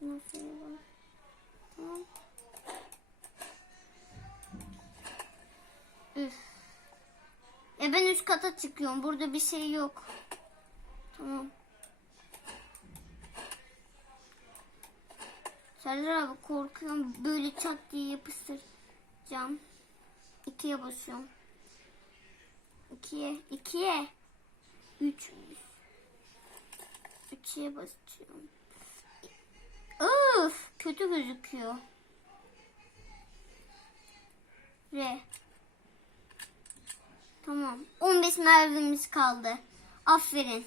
Nasıl yapalım? Tamam. Üf. E ben üst kata çıkıyorum. Burada bir şey yok. Tamam. Serdar abi korkuyorum. Böyle çat diye yapıştıracağım. İkiye basıyorum. İkiye. ikiye. Üç. İkiye basıyorum. Kötü gözüküyor. R. Tamam. 15 mermimiz kaldı. Aferin.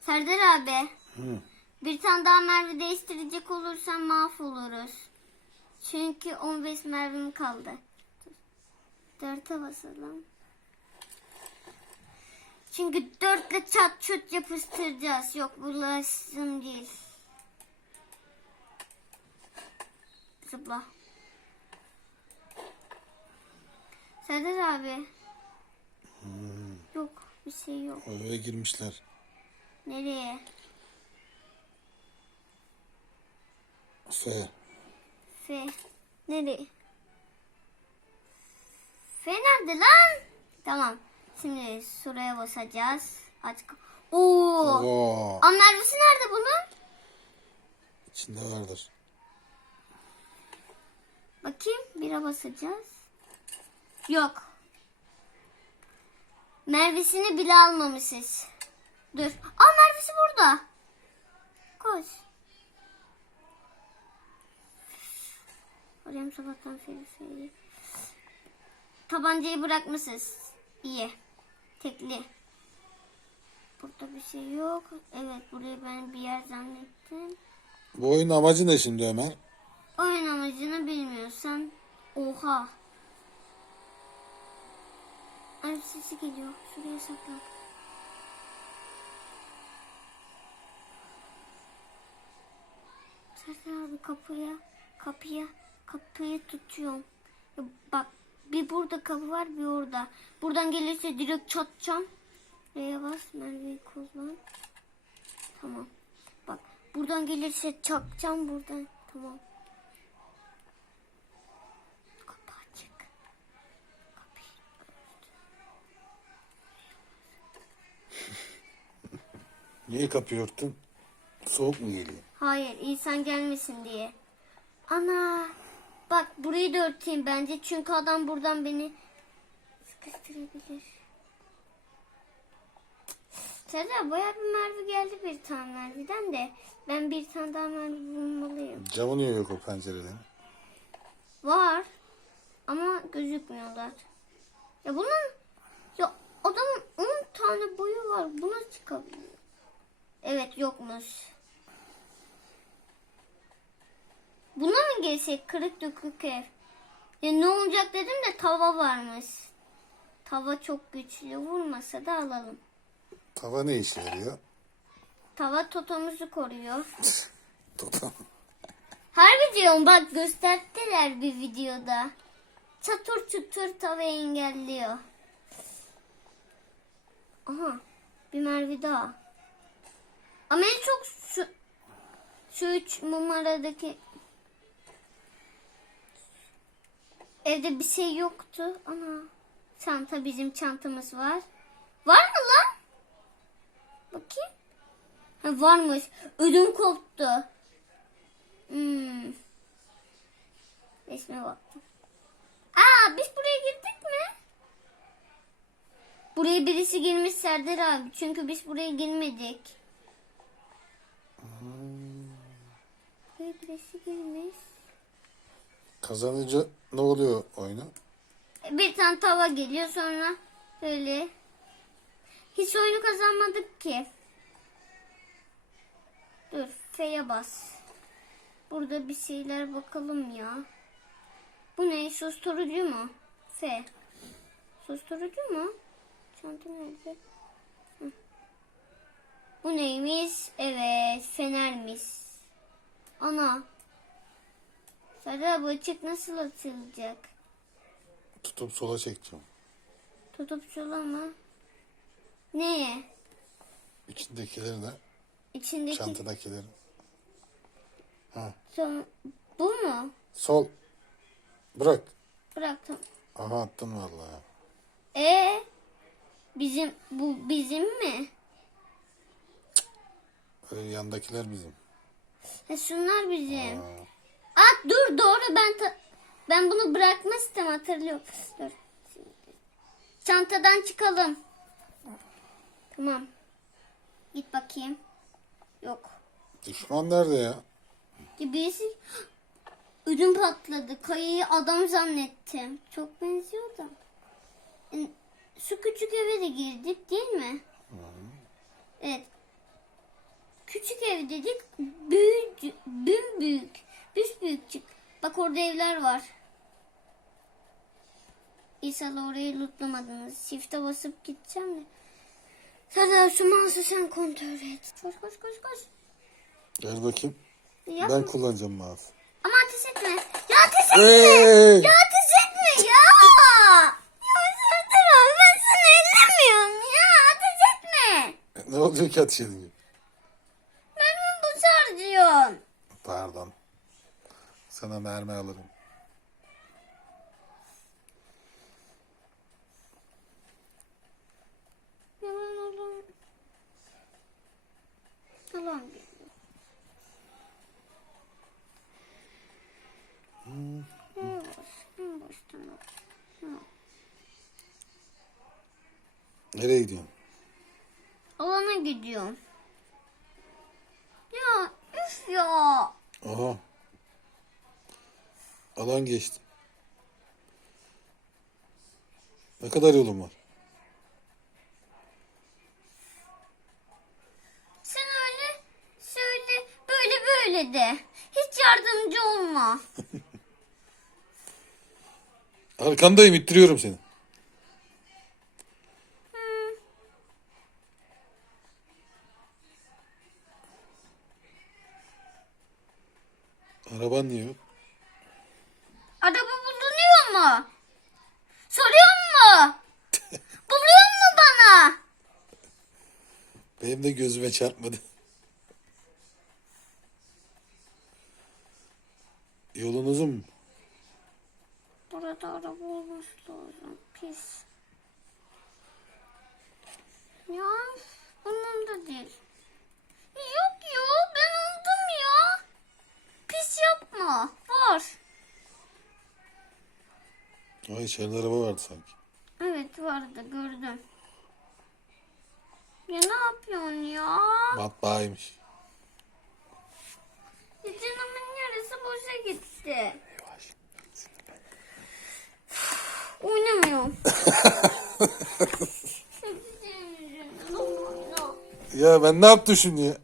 Serdar abi. Hı. Bir tane daha mermi değiştirecek olursan mahvoluruz. Çünkü 15 mermim kaldı. Dörte basalım. Çünkü dörtle çat çut yapıştıracağız. Yok bu lazım değil. Zıpla. Serdar abi. Yok bir şey yok. Oraya girmişler. Nereye? F. F. Nereye? F nerede lan? Tamam. Şimdi şuraya basacağız. Aç. Oo. Oo. Mermisi nerede bunun? İçinde vardır. Bakayım. Bire basacağız. Yok. Mervisini bile almamışız. Dur. Aa mervisi burada. Koş. Arıyorum sabahtan feri feri. Tabancayı bırakmışız. İyi. Tekli. Burada bir şey yok. Evet burayı ben bir yer zannettim. Bu oyunun amacı ne şimdi Ömer? Oyun amacını bilmiyorsan oha. Ay sesi geliyor. Şuraya saklan. Serdar abi kapıya, kapıya, kapıyı tutuyorum. Ya Bak bir burada kapı var bir orada. Buradan gelirse direkt çatacağım. R'ye bas Merve'yi kullan. Tamam. Bak buradan gelirse çakacağım buradan. Tamam. Niye kapıyı örttün? Soğuk mu geliyor? Hayır insan gelmesin diye. Ana. Bak burayı da örteyim bence. Çünkü adam buradan beni sıkıştırabilir. Serdar bayağı bir mermi geldi bir tane mermiden de. Ben bir tane daha mermi bulmalıyım. Camı niye yok o pencereden? Var. Ama gözükmüyorlar. Ya bunun ya adamın 10 tane boyu var. Buna çıkabiliyor. Evet yokmuş. Buna mı gelsek kırık dökük ev? Ya ne olacak dedim de tava varmış. Tava çok güçlü vurmasa da alalım. Tava ne işe yarıyor? Tava totomuzu koruyor. Totem. Harbi diyorum bak gösterdiler bir videoda. Çatır çutur tava engelliyor. Aha bir mervi daha. Ama en çok şu, şu üç numaradaki evde bir şey yoktu. Ana çanta bizim çantamız var. Var mı lan? Bakayım. Ha, varmış. Ödüm koptu. Hmm. Resme baktım. Aa biz buraya girdik mi? Buraya birisi girmiş Serdar abi. Çünkü biz buraya girmedik. Birisi girmiş. Kazanınca ne oluyor oyuna? Bir tane tava geliyor sonra böyle. Hiç oyunu kazanmadık ki. Dur F'ye bas. Burada bir şeyler bakalım ya. Bu ne? Susturucu mu? F. Susturucu mu? Çanta nerede? Bu neymiş? Evet fenermiş. Ana. Serdar bu ışık nasıl açılacak? Tutup sola çekeceğim. Tutup sulama. Ne? İçindekileri de, İçindeki çantadakileri. Ha. Sonra, bu mu? Sol. Bırak. Bıraktım. Aha attın vallahi. E bizim bu bizim mi? Ee, yandakiler bizim. Ha, şunlar bizim. Aa, dur doğru ben ben bunu bırakmıştım hatırlıyorum. Dur. Çantadan çıkalım. Tamam. Git bakayım. Yok. düşman nerede ya? Birisi ödüm patladı. Kayayı adam zannettim. Çok benziyor da. Yani Şu küçük eve de girdik değil mi? Evet. Küçük ev dedik. Büyük, büyük. Büyük Bak orada evler var. İnşallah orayı lootlamadınız. Shift'e basıp gideceğim de. Serdar şu mouse'u sen kontrol et. Koş koş koş koş. Gel bakayım. Yapma. Ben kullanacağım mouse. Ama ateş etme. Ya ateş etme. Hey! Ya ateş etme ya. Ya Serdar ben seni ellemiyorum ya. Ateş etme. Ne oluyor ki ateş edince? Harcıyorum. Pardon. Sana mermi alırım. Yalan yalan. Yalan geliyor. Nereye gidiyorsun? Alana gidiyorum. Ya. Aha. Alan geçti. Ne kadar yolun var? Sen öyle söyle böyle böyle de. Hiç yardımcı olma. Arkandayım ittiriyorum seni. Araban niye yok? Araba bulunuyor mu? Soruyor mu? Buluyor mu bana? Benim de gözüme çarpmadı. Yolun uzun mu? Burada araba olması lazım. Pis. Ya bunun da değil. Yok ya yapma. Var. Ay içeride araba vardı sanki. Evet vardı gördüm. Ya ne yapıyorsun ya? Matbaaymış. Canımın yarısı boşa gitti. Oynamıyorum. Ya ben ne yaptım şimdi?